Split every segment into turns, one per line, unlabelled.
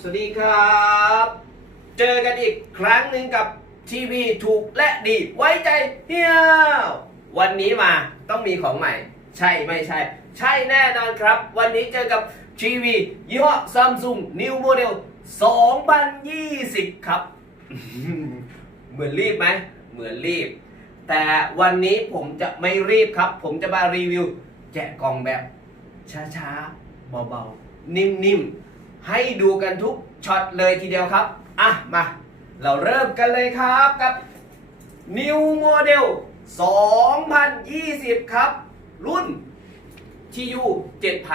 สวัสดีครับ เจอกันอีกครั้งหนึ่งกับทีวีถูกและดีไว้ใจเฮียววันนี้มาต้องมีของใหม่ ใช่ไม่ใช่ ใช่แน่นอนครับ วันนี้เจอกับทีวียี่ห้อ Samsung New Model 2020 ครับ เหมือนรีบไหม เหมือนรีบ แต่วันนี้ผมจะไม่รีบครับ ผมจะมารีวิว แกะกล่องแบบช้าๆ เบาๆ นิ่มๆ ให้ดูกันทุกช็อตเลยทีเดียวครับ อะ มา เราเริ่มกันเลยครับกับ New Model 2020 ครับ รุ่น TU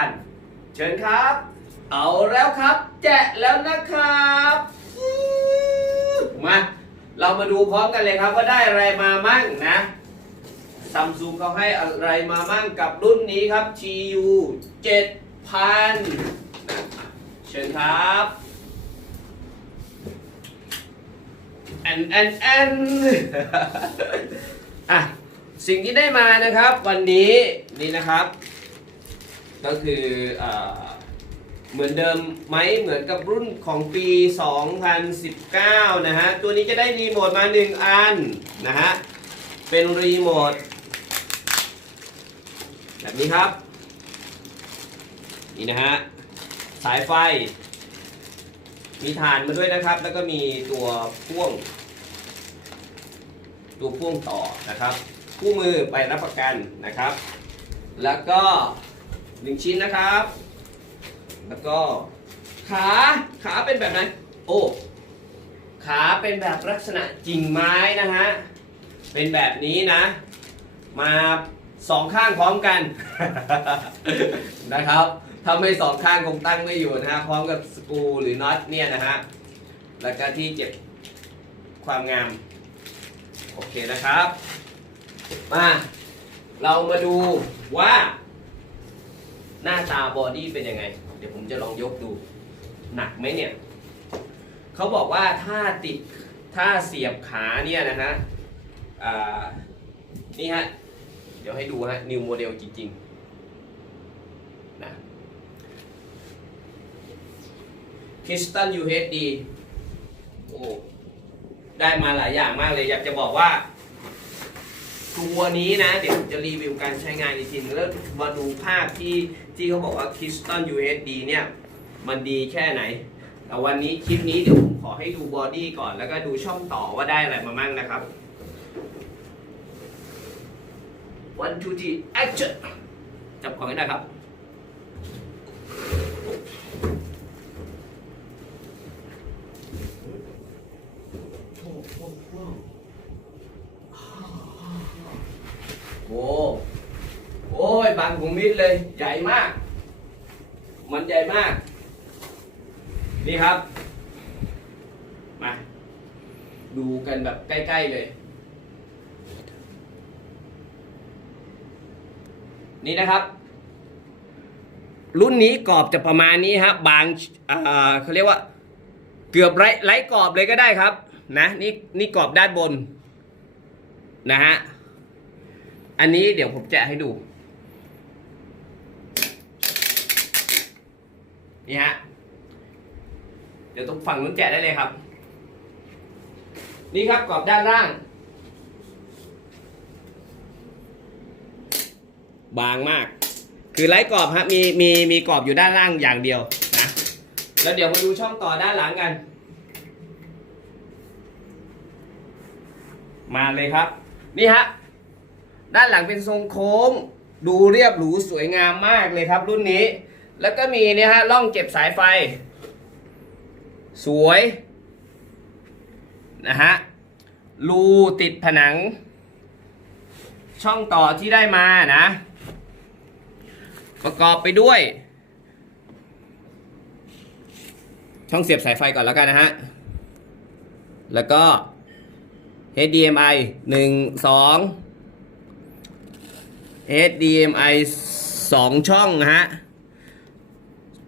7000 เชิญครับ เอาแล้วครับ แจกแล้วนะครับมาเรามาดูพร้อมกันเลยครับว่าได้อะไรมามั่งนะซัมซุงเขาให้อะไรมามั่งกับรุ่นนี้ครับ TU 7000 เชิญครับแอนแอนแอนอะสิ่งที่ได้มานะครับวันนี้นี่นะครับ ก็คืออเหมือนเดิมไหมเหมือนกับรุ่นของปี 2019 นะฮะ ตัวนี้จะได้รีโมทมา 1 อันนะฮะ เป็นรีโมทแบบนี้ครับ นี่นะฮะ สายไฟ มีฐานมาด้วยนะครับ แล้วก็มีตัวพ่วง ตัวพ่วงต่อนะครับคู่มือไปรับประกันนะครับ แล้วก็หนึ่งชิ้นนะครับ แล้วก็ขาขาเป็นแบบไหนโอ้ขาเป็นแบบลักษณะกิ่งไม้นะฮะเป็นแบบนี้นะ มา สองข้างพร้อมกัน นะครับทำให้สองข้างคงตั้งไม่อยู่นะฮะพร้อมกับสกรูหรือน็อตเนี่ยนะฮะแล้วก็ที่เจ็บความงาม โอเคนะครับ มาเรามาดูว่า หน้าตาบอดี้เป็นยังไง เดี๋ยวผมจะลองยกดู หนักไหมเนี่ยเขาบอกว่าถ้าติดถ้าเสียบขาเนี่ยนะฮะนี่ฮะ เดี๋ยวให้ดูฮะนิวโมเดลจริงๆนะ Kiston UHD โอ้ได้มาหลายอย่างมากเลย อยากจะบอกว่า ตัวนี้นะ เดี๋ยวจะรีวิวการใช้งานอีกทีนึงแล้วมาดูภาพที่ที่เขาบอกว่า Kiston UHD เนี่ย มันดีแค่ไหน แต่วันนี้คลิปนี้เดี๋ยวผมขอให้ดูบอดี้ก่อน แล้วก็ดูช่องต่อว่าได้อะไรมามั่งนะครับ one two three action จับของให้ได้ครับโอ้โอ้ยบางขุมมิดเลย ใหญ่มาก มันใหญ่มาก นี่ครับ มา ดูกันแบบใกล้ ๆ เลย นี่นะครับ รุ่นนี้กรอบจะประมาณนี้ครับบางเขาเรียกว่าเกือบไร้ไร้กรอบเลยก็ได้ครับ นะนี่นี่กรอบด้านบนนะฮะอันนี้เดี๋ยวผมแจะให้ดูนี่ฮะเดี๋ยวตรงฝั่งนู้นแจะได้เลยครับ นี่ครับกรอบด้านล่าง บางมาก คือไร้กรอบฮะมีมีมีกรอบอยู่ด้านล่างอย่างเดียวนะแล้วเดี๋ยวมาดูช่องต่อด้านหลังกัน มาเลยครับ นี่ฮะด้านหลังเป็นทรงโค้ง ดูเรียบหรูสวยงามมากเลยครับ รุ่นนี้ แล้วก็มีเนี่ยฮะร่องเก็บสายไฟ สวยนะฮะรูติดผนัง ช่องต่อที่ได้มานะ ประกอบไปด้วย ช่องเสียบสายไฟก่อนแล้วกันนะฮะ แล้วก็ HDMI 1 2 HDMI 2 ช่องนะฮะ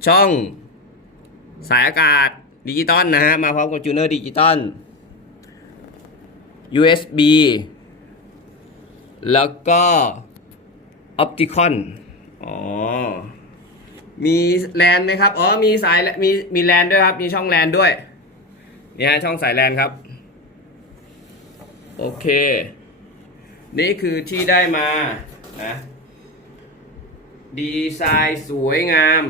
ช่องสายอากาศดิจิตอลนะฮะ มาพร้อมกับจูเนอร์ดิจิตอล USB แล้วก็ Opticon อ๋อ มีแลนไหมครับ อ๋อ มีสาย มี มีแลนด้วยครับ มีช่องแลนด้วยเนี่ยช่องสายแลนครับ โอเค นี่คือที่ได้มา นะ ดีไซน์สวยงาม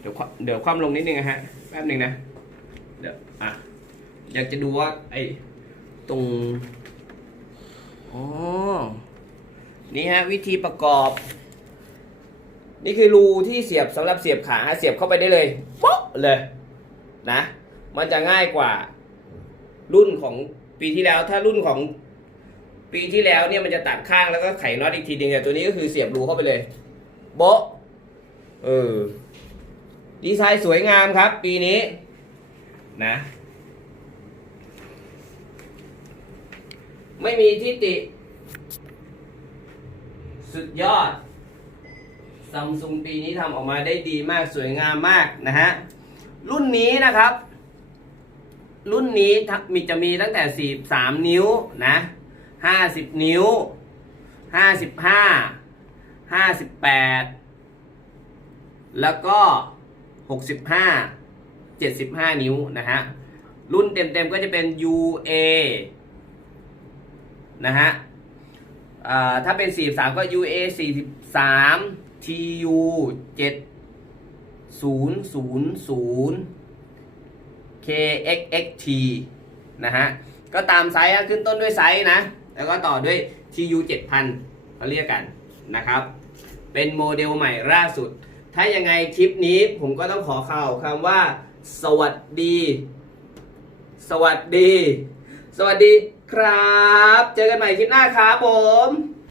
เดี๋ยวคว่ำเดี๋ยวคว่ำลงนิดนึงนะฮะ แป๊บหนึ่งนะ เดี๋ยว อะ อยากจะดูว่า ไอ้ตรง อ๋อ นี่ฮะ วิธีประกอบ นี่คือรูที่เสียบสำหรับเสียบขาเสียบเข้าไปได้เลยป๊อกเลยนะ มันจะง่ายกว่า รุ่นของปีที่แล้ว ถ้ารุ่นของปีที่แล้วเนี่ยมันจะตัดข้างแล้วก็ไขน็อตอีกทีนึงแต่ตัวนี้ก็คือเสียบรูเข้าไปเลยโบ๊ะเออดีไซน์สวยงามครับ ปีนี้นะ ไม่มีที่ติ สุดยอด ซัมซุงปีนี้ทำออกมาได้ดีมากสวยงามมากนะฮะ รุ่นนี้นะครับ รุ่นนี้มีจะมีตั้งแต่ 43 นิ้วนะ 50 นิ้ว 55 58 แล้วก็ 65 75 นิ้วนะฮะ รุ่นเต็มๆก็จะเป็น UA นะฮะถ้าเป็น 43 ก็ UA 43 TU 7000 KXXT นะฮะ ก็ตามไซส์ขึ้นต้นด้วยไซส์นะ แล้วก็ต่อด้วย TU 7000เขาเรียกกันนะครับ เป็นโมเดลใหม่ล่าสุด ถ้ายังไงคลิปนี้ผมก็ต้องขอข่าวคำว่า สวัสดี สวัสดี สวัสดีครับ เจอกันใหม่คลิปหน้าครับผม